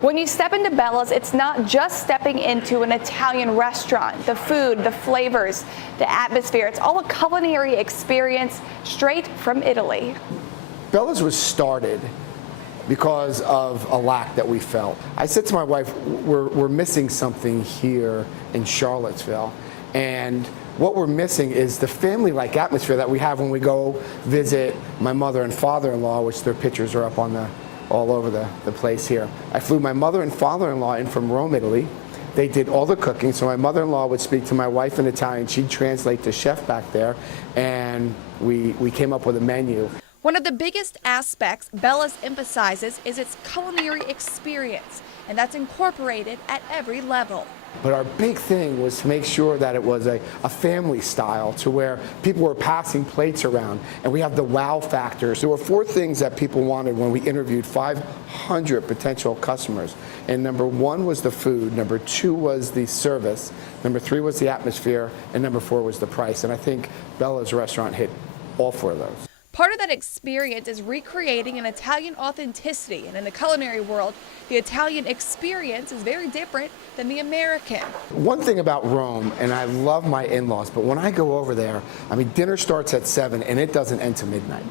When you step into Bella's, it's not just stepping into an Italian restaurant. The food, the flavors, the atmosphere, it's all a culinary experience straight from Italy. Bella's was started because of a lack that we felt. I said to my wife, we're missing something here in Charlottesville. And what we're missing is the family-like atmosphere that we have when we go visit my mother and father-in-law, which their pictures are up on all over the place here. I flew my mother and father-in-law in from Rome, Italy. They did all the cooking, so my mother-in-law would speak to my wife in Italian. She'd translate the chef back there, and we came up with a menu. One of the biggest aspects Bella's emphasizes is its culinary experience, and that's incorporated at every level. But our big thing was to make sure that it was a family style, to where people were passing plates around, and we have the wow factors. There were 4 things that people wanted when we interviewed 500 potential customers. And number 1 was the food, number 2 was the service, number 3 was the atmosphere, and number 4 was the price. And I think Bella's restaurant hit all 4 of those. Part of that experience is recreating an Italian authenticity, and in the culinary world, the Italian experience is very different than the American. One thing about Rome, and I love my in-laws, but when I go over there, I mean, dinner starts at 7 and it doesn't end till midnight.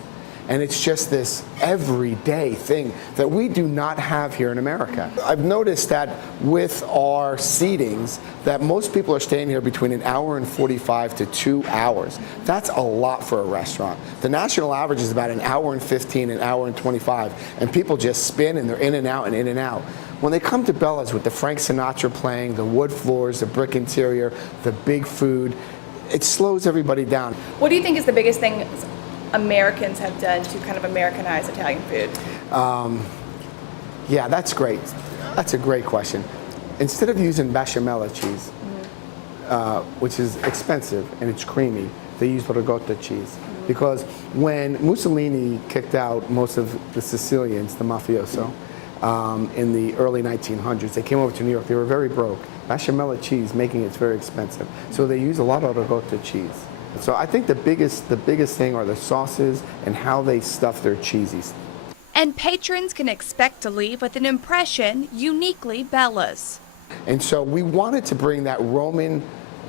And it's just this everyday thing that we do not have here in America. I've noticed that with our seatings, that most people are staying here between an hour and 45 to 2 hours. That's a lot for a restaurant. The national average is about an hour and 15, an hour and 25, and people just spin and they're in and out and in and out. When they come to Bella's with the Frank Sinatra playing, the wood floors, the brick interior, the big food, it slows everybody down. What do you think is the biggest thing Americans have done to kind of Americanize Italian food? Yeah, that's great. That's a great question. Instead of using bechamel cheese, which is expensive and it's creamy, they use ricotta cheese. Because when Mussolini kicked out most of the Sicilians, the mafioso, in the early 1900s, they came over to New York. They were very broke. Bechamel cheese, making it's very expensive. So they use a lot of ricotta cheese. So I think the biggest thing are the sauces and how they stuff their cheesies. And patrons can expect to leave with an impression uniquely Bella's. And so we wanted to bring that Roman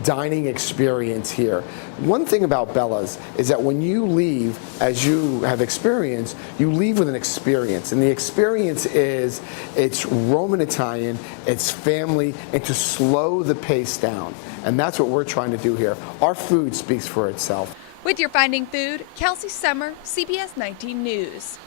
dining experience here. One thing about Bella's is that when you leave, as you have experienced, you leave with an experience. And the experience is, it's Roman Italian, it's family, and to slow the pace down. And that's what we're trying to do here. Our food speaks for itself. With your Finding Food, Kelsey Summer, CBS 19 News.